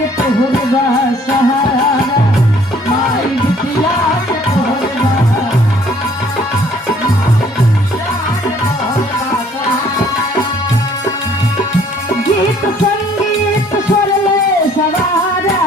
के तोहरे बा सहारा, माई बिटिया के तोहरे बा। गीत संगीत स्वर ले सवारा,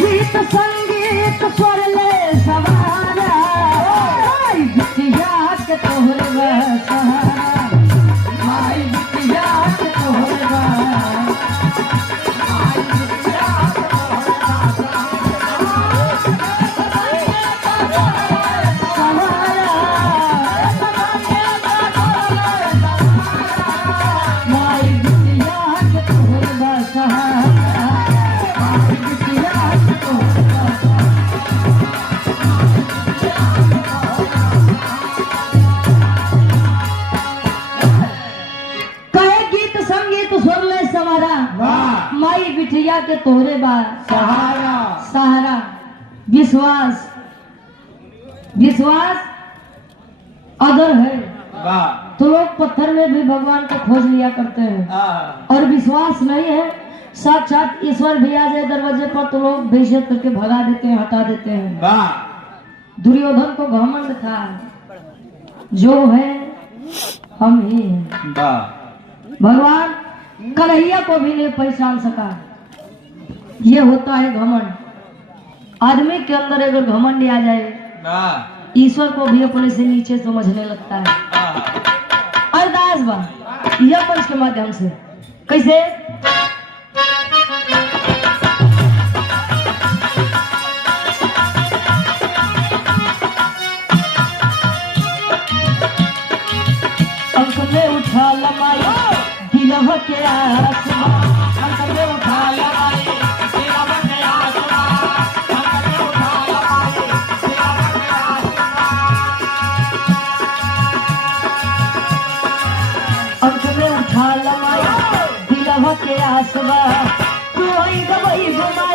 गीत संगीत स्वर ले सवारा, माई बिटिया के तोहरे बा सहारा, माई बिटिया के तोहरे बा। माई बिटिया के तोहरे बा सहारा, सहारा। विश्वास विश्वास अगर है तो लोग पत्थर में भी भगवान को खोज लिया करते हैं, और विश्वास नहीं है साक्षात ईश्वर भी आ जाए दरवाजे पर तो लोग बेइज्जत करके भगा देते हैं, हटा देते हैं। दुर्योधन को घमंड था, जो है हम ही हैं। भगवान कन्हैया को भी नहीं पहचान सका। ये होता है घमंड। आदमी के अंदर अगर घमंड आ जाए, ईश्वर को भी अपने से नीचे समझने लगता है। अरदास बा यह पंच के माध्यम से कैसे? अंक में उठा लमाई दिलवा के आसमां, अंक में उठा लमाई दिलवा के आसमां, अंक में उठा लमाई दिलवा के आसमां, अंक में उठा लमाई दिलवा के आसमां। कोई गवई घुमा